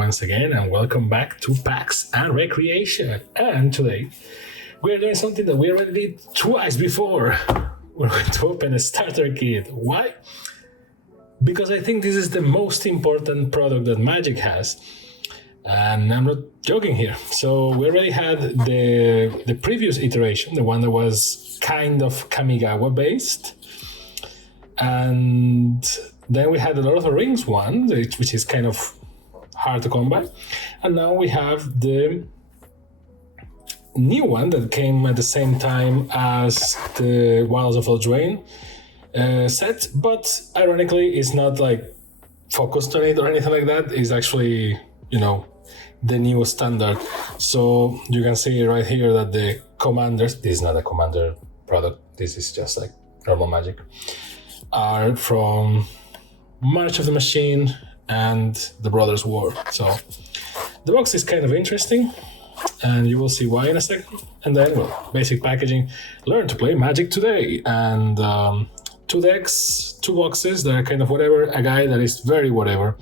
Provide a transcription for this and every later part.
once again, and welcome back to PAX and Recreation. And today we're doing something that we already did twice before. We're going to open a starter kit. Why? Because I think this is the most important product that Magic has. And I'm not joking here. So we already had the previous iteration, the one that was kind of Kamigawa based. And then we had the Lord of the Rings one, which is kind of hard to come by. And now we have the new one that came at the same time as the Wilds of Eldraine set, but ironically it's not like focused on it or anything like that. It's actually, the new standard. So you can see right here that the commanders, this is not a commander product, this is just like normal Magic, are from March of the Machine and the Brothers War. So the box is kind of interesting, and you will see why in a second. And then, basic packaging, learn to play Magic today. And 2 decks, 2 boxes that are kind of whatever, a guy that is very whatever,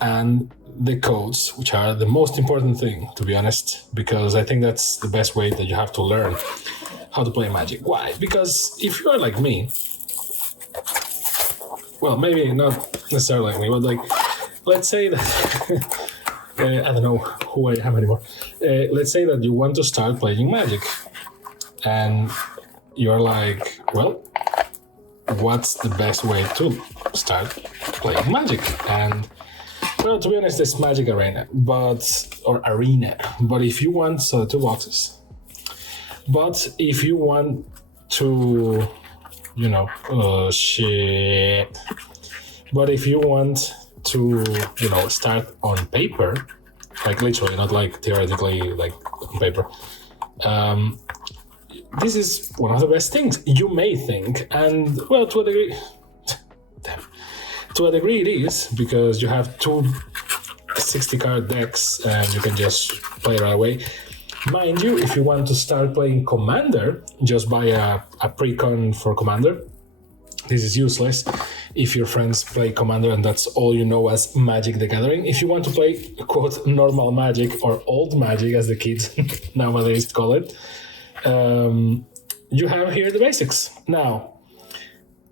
and the codes, which are the most important thing, to be honest, because I think that's the best way that you have to learn how to play Magic. Why? Because if you are like me, well, maybe not necessarily like me, but like, let's say that, I don't know who I am anymore. Let's say that you want to start playing Magic, and you're like, well, what's the best way to start playing Magic? And well, to be honest, it's Magic Arena, or Arena. But if you want, so 2 boxes. But if you want to, oh shit. But if you want to, start on paper, like literally, not like theoretically, like on paper, this is one of the best things, you may think. And well, to a degree it is, because you have 2 60-card decks and you can just play right away. Mind you, if you want to start playing Commander, just buy a pre-con for Commander. This is useless if your friends play Commander and that's all you know as Magic the Gathering. If you want to play, quote, normal Magic or old Magic, as the kids nowadays call it, you have here the basics. Now,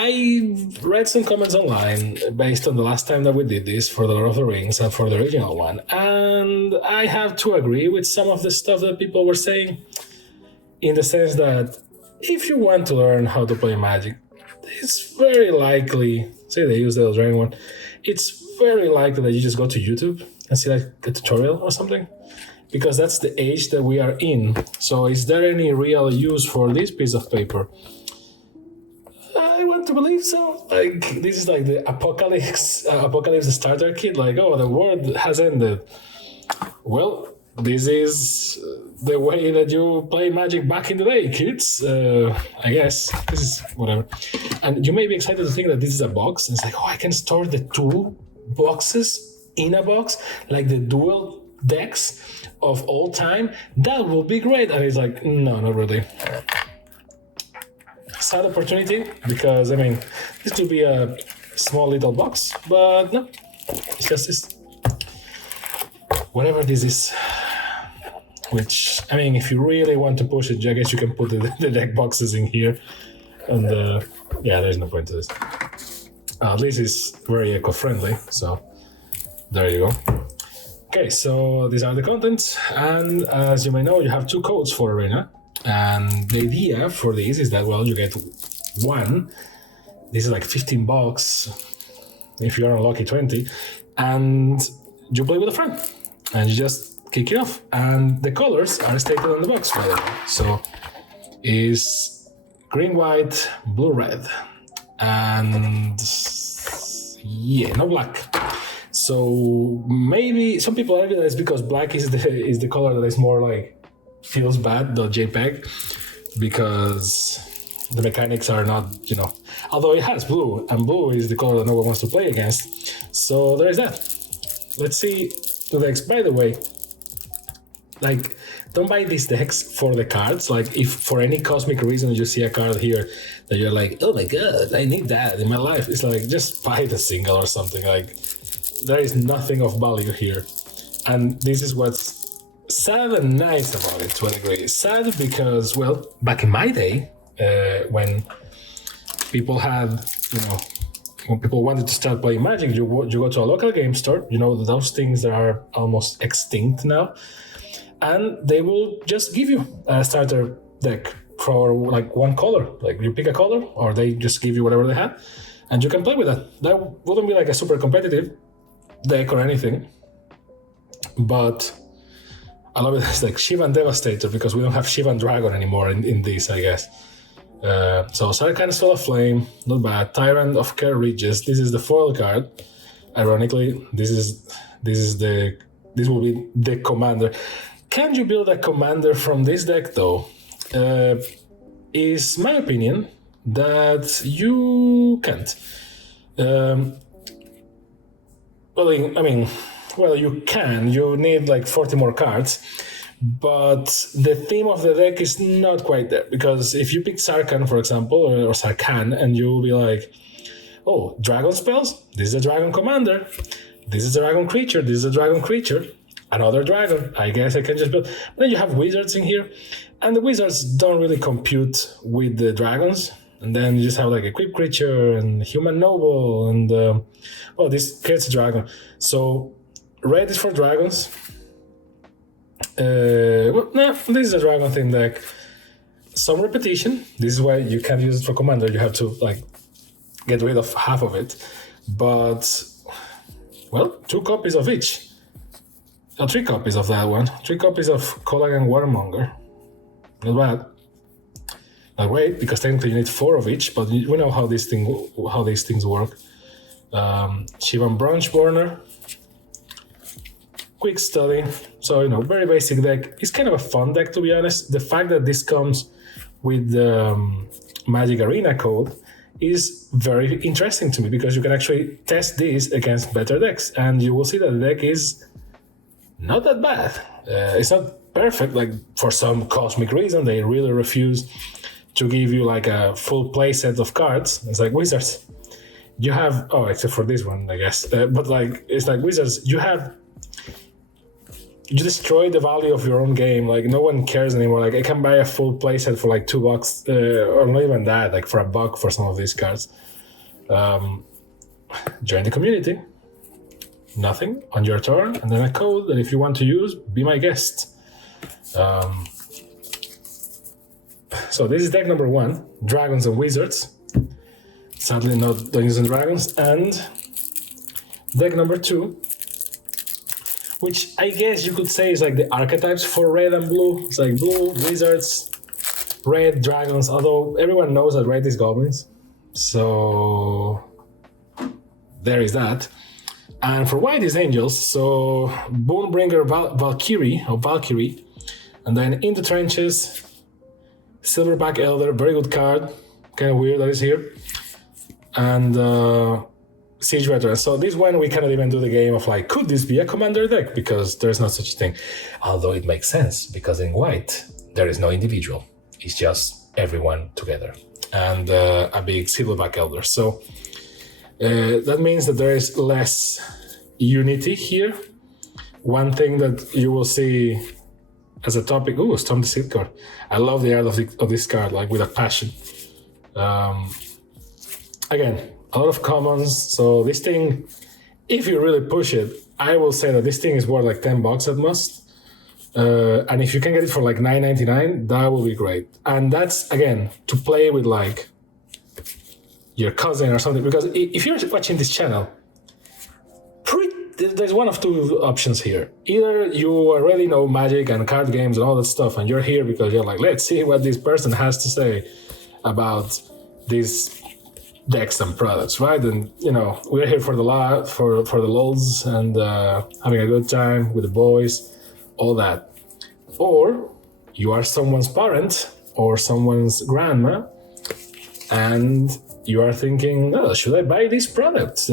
I read some comments online based on the last time that we did this for the Lord of the Rings and for the original one, and I have to agree with some of the stuff that people were saying, in the sense that if you want to learn how to play Magic, it's very likely, say they use the Eldraine one, it's very likely that you just go to YouTube and see like a tutorial or something, because that's the age that we are in. So is there any real use for this piece of paper? I want to believe so. Like, this is like the apocalypse starter kit. Like, oh, the world has ended. Well, this is the way that you play Magic back in the day, kids. I guess this is whatever. And you may be excited to think that this is a box. And it's like, oh, I can store the 2 boxes in a box, like the dual decks of all time. That will be great. And it's like, no, not really. Sad opportunity, because this will be a small little box, but no, it's just this, whatever this is. Which, if you really want to push it, I guess you can put the deck boxes in here, and there's no point to this. At least it's very eco-friendly, so there you go. Okay, so these are the contents, and as you may know, you have 2 codes for Arena. And the idea for this is that, well, you get 1. This is like $15 if you're unlucky, 20, and you play with a friend, and you just kick it off. And the colors are stated on the box, by the way. So is green, white, blue, red, and no black. So maybe some people argue that it's because black is the color that is more like feels bad, the JPEG, because the mechanics are not, although it has blue, and blue is the color that no one wants to play against. So there is that. Let's see the decks. By the way, like, don't buy these decks for the cards. Like, if for any cosmic reason you see a card here that you're like, oh my god, I need that in my life, it's like, just buy the single or something. Like, there is nothing of value here. And this is what's sad and nice about it to a degree. Sad because, well, back in my day, when people had, when people wanted to start playing Magic, you go to a local game store, those things that are almost extinct now, and they will just give you a starter deck for like one color. Like you pick a color, or they just give you whatever they have, and you can play with that. That wouldn't be like a super competitive deck or anything, but a lot of it is like Shivan Devastator, because we don't have Shivan Dragon anymore in this, I guess. So Sarkhan Soul of Flame, not bad. Tyrant of Care Regis, this is the foil card. Ironically, this will be the commander. Can you build a commander from this deck though? Is my opinion that you can't. Well, you can. You need like 40 more cards. But the theme of the deck is not quite there. Because if you pick Sarkhan, for example, or Sarkhan, and you'll be like, oh, dragon spells? This is a dragon commander. This is a dragon creature. This is a dragon creature. Another dragon. I guess I can just build. But then you have wizards in here. And the wizards don't really compute with the dragons. And then you just have like equipped creature and human noble. And, this creates a dragon. So, red is for dragons. This is a dragon theme deck. Some repetition. This is why you can't use it for commander. You have to like get rid of half of it. But 2 copies of each. 3 copies of that one. 3 copies of Colagan Warmonger. Not bad. Not great, because technically you need 4 of each. But we know how these things work. Shivan Branchburner. Quick study. So, very basic deck. It's kind of a fun deck, to be honest. The fact that this comes with the Magic Arena code is very interesting to me, because you can actually test this against better decks, and you will see that the deck is not that bad. It's not perfect, like for some cosmic reason they really refuse to give you like a full play set of cards. It's like Wizards. You have, except for this one, I guess. But like, it's like Wizards, you destroy the value of your own game. Like, no one cares anymore. Like, I can buy a full playset for like $2, or not even that, like for $1 for some of these cards. Join the community. Nothing on your turn, and then a code that if you want to use, be my guest. So this is deck number 1, Dragons and Wizards. Sadly not Dungeons and Dragons. And deck number 2, which I guess you could say is like the archetypes for red and blue. It's like blue, wizards, red, dragons, although everyone knows that red is goblins. So there is that. And for white is angels, so Bonebringer Valkyrie, and then In the Trenches, Silverback Elder, very good card, kind of weird that is here, and Siege Veteran. So this one we cannot even do the game of like, could this be a commander deck? Because there's not such a thing. Although it makes sense, because in white, there is no individual. It's just everyone together. And a big Silverback Elder. So that means that there is less unity here. One thing that you will see as a topic, Storm the Seed card. I love the art of this card, like with a passion. Again, a lot of commons, so this thing, if you really push it, I will say that this thing is worth like $10 at most. And if you can get it for like $9.99, that will be great. And that's, again, to play with like your cousin or something, because if you're watching this channel, there's one of 2 options here. Either you already know Magic and card games and all that stuff, and you're here because you're like, let's see what this person has to say about these decks and products, right? And we're here for the lulz and having a good time with the boys, all that. Or you are someone's parent or someone's grandma, and you are thinking, should I buy this product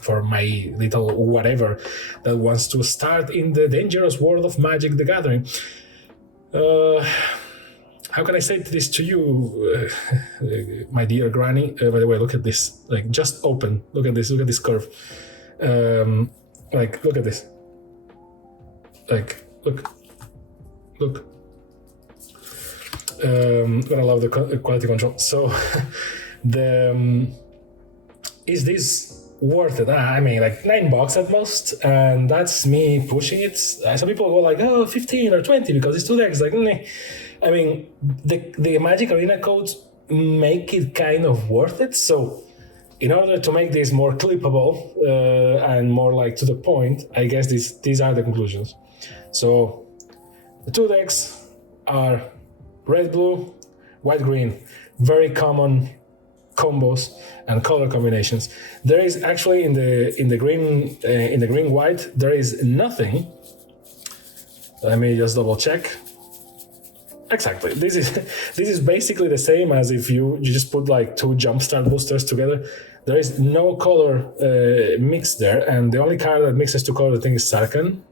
for my little whatever that wants to start in the dangerous world of Magic the Gathering? How can I say this to you, my dear granny? By the way, look at this. Like, just open. Look at this curve. Like, look at this. Like, look. Gonna love the quality control. So, is this worth it? I mean, like $9 at most, and that's me pushing it. Some people go like, oh, 15 or 20 because it's 2 decks. Like, I mean, the Magic Arena codes make it kind of worth it. So, in order to make this more clippable and more like to the point, I guess these are the conclusions. So, the 2 decks are red, blue, white, green. Very common combos and color combinations. There is actually in the green white there is nothing. Let me just double check. Exactly. This is basically the same as if you just put like 2 jumpstart boosters together. There is no color mix there, and the only card that mixes 2 colors I think is Sarkhan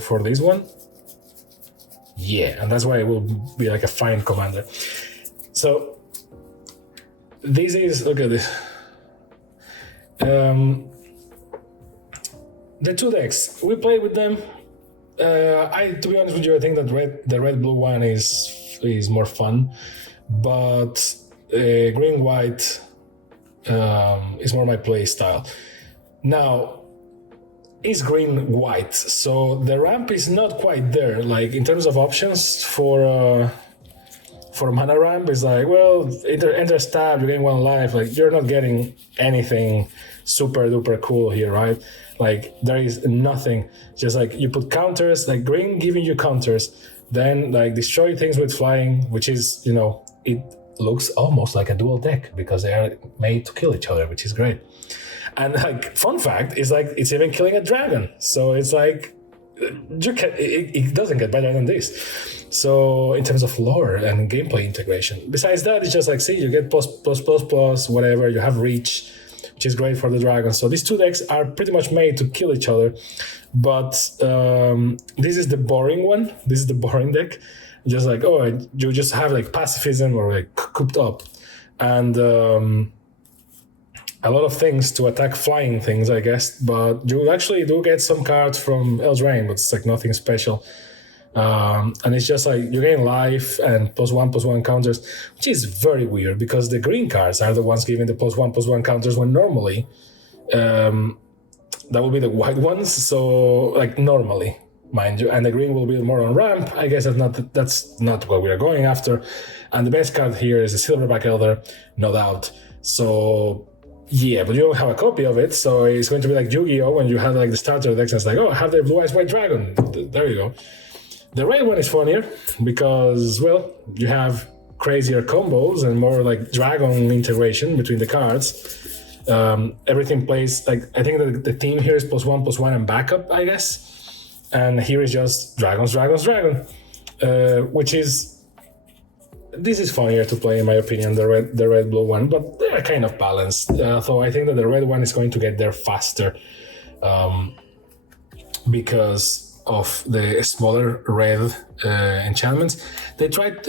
for this one. Yeah, and that's why it will be like a fine commander. So this is, look at this. The 2 decks, we play with them. To be honest with you, I think that the red-blue one is more fun, but green-white is more my play style. Now, it's green-white, so the ramp is not quite there. Like, in terms of options for mana ramp, it's like, well, enter stab, you gain 1 life. Like, you're not getting anything super duper cool here, right? Like, there is nothing. Just like you put counters, like green giving you counters, then like destroy things with flying, which is, it looks almost like a dual deck because they are made to kill each other, which is great. And like, fun fact is like it's even killing a dragon. So it's like it doesn't get better than this. So in terms of lore and gameplay integration, besides that, it's just like, see, you get plus, whatever, you have reach, which is great for the dragon. So these 2 decks are pretty much made to kill each other. But this is the boring one. This is the boring deck. Just like, oh, you just have like pacifism or like cooped up. And a lot of things to attack flying things, I guess. But you actually do get some cards from Eldraine, but it's like nothing special. And it's just like you gain life and +1/+1 counters, which is very weird because the green cards are the ones giving the +1/+1 counters when normally that will be the white ones. So like normally, mind you, and the green will be more on ramp. I guess that's not what we are going after. And the best card here is the Silverback Elder, no doubt. So yeah, but you don't have a copy of it, so it's going to be like Yu-Gi-Oh! When you have like the starter decks and it's like, oh, I have the Blue Eyes White Dragon. There you go. The red one is funnier because, well, you have crazier combos and more like dragon integration between the cards. Everything plays like, I think that the theme here is +1/+1 and backup, I guess. And here is just dragon, which is, this is funnier to play in my opinion, the red blue one, but they're kind of balanced. So I think that the red one is going to get there faster because of the smaller red enchantments. They tried,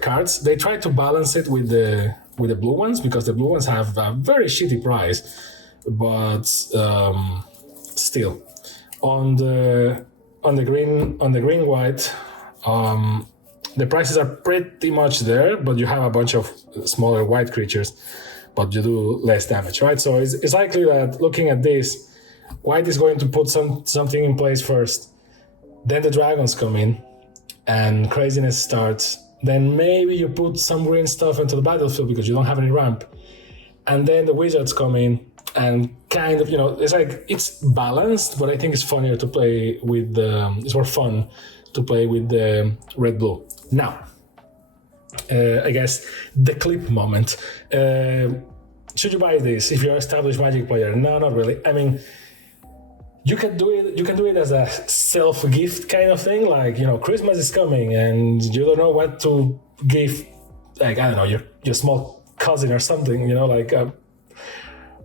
cards. They tried to balance it with the blue ones because the blue ones have a very shitty price, but still, on the green white, the prices are pretty much there, but you have a bunch of smaller white creatures, but you do less damage, right? So it's likely that looking at this, white is going to put something in place first. Then the dragons come in and craziness starts. Then maybe you put some green stuff into the battlefield because you don't have any ramp. And then the wizards come in and kind of, it's like, it's balanced, but I think it's funnier to play with it's more fun to play with the red-blue. Now, I guess the clip moment. Should you buy this if you're an established Magic player? No, not really. I mean, you can do it as a self-gift kind of thing, like, Christmas is coming and you don't know what to give, like, I don't know, your small cousin or something,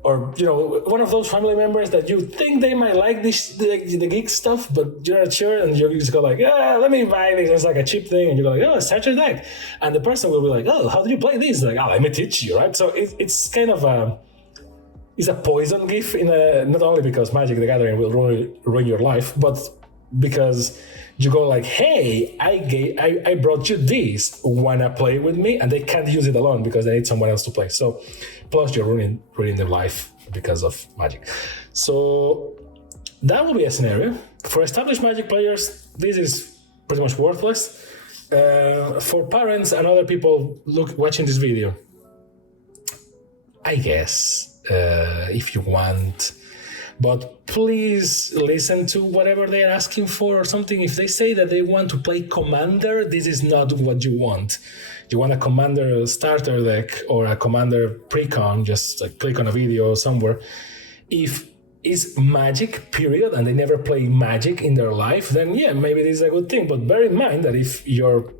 or one of those family members that you think they might like the geek stuff, but you're not sure, and you just go like, let me buy this. It's like a cheap thing, and you go like, oh, start your deck, and the person will be like, oh, how do you play this? Like, oh, let me teach you, right? So it's kind of is a poison gift in not only because Magic the Gathering will ruin your life, but because you go like, hey, I brought you this, wanna play with me? And they can't use it alone because they need someone else to play. So plus you're ruining their life because of Magic. So that will be a scenario. For established Magic players, this is pretty much worthless. For parents and other people watching this video, I guess, if you want, but please listen to whatever they're asking for or something. If they say that they want to play Commander, this is not what you want. You want a Commander starter deck or a Commander pre-con, just like click on a video somewhere. If it's Magic, period, and they never play Magic in their life, then yeah, maybe this is a good thing. But bear in mind that if your,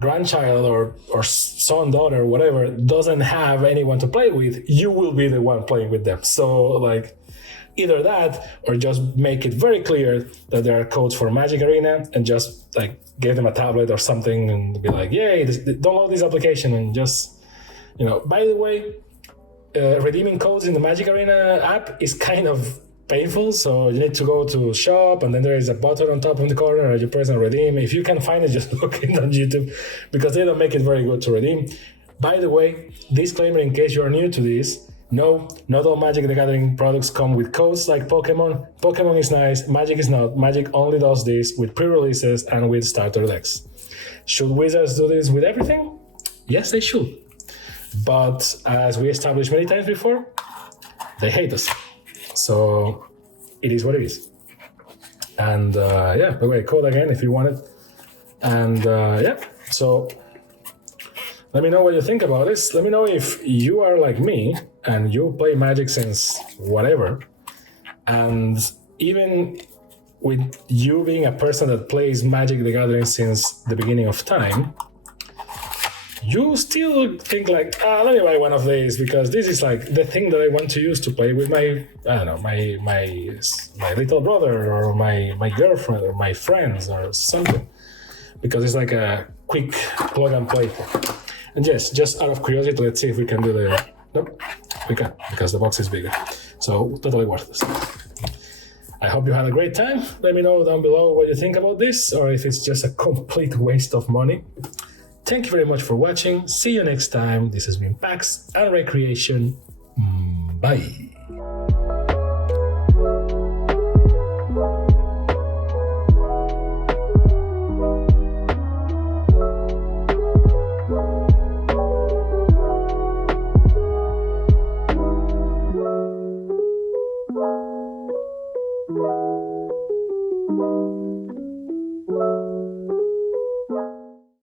grandchild or son, daughter, whatever, doesn't have anyone to play with, you will be the one playing with them. So like either that or just make it very clear that there are codes for Magic Arena and just like give them a tablet or something and be like, yay, download this application and just, by the way, redeeming codes in the Magic Arena app is kind of painful, so you need to go to shop and then there is a button on top of the corner and you press and redeem. If you can find it, just look it on YouTube because they don't make it very good to redeem. By the way, disclaimer in case you are new to this, no, not all Magic the Gathering products come with codes like Pokemon. Pokemon is nice, Magic is not. Magic only does this with pre-releases and with starter decks. Should Wizards do this with everything? Yes, they should. But as we established many times before, they hate us. So it is what it is. And by the way, code again if you want it. And so let me know what you think about this. Let me know if you are like me and you play Magic since whatever. And even with you being a person that plays Magic the Gathering since the beginning of time, you still think like, let me buy one of these because this is like the thing that I want to use to play with my little brother or my girlfriend or my friends or something, because it's like a quick plug and play. And yes, just out of curiosity, let's see if we can do the. Nope, we can because the box is bigger. So totally worthless. I hope you had a great time. Let me know down below what you think about this or if it's just a complete waste of money. Thank you very much for watching. See you next time. This has been PAX and Recreation. Bye.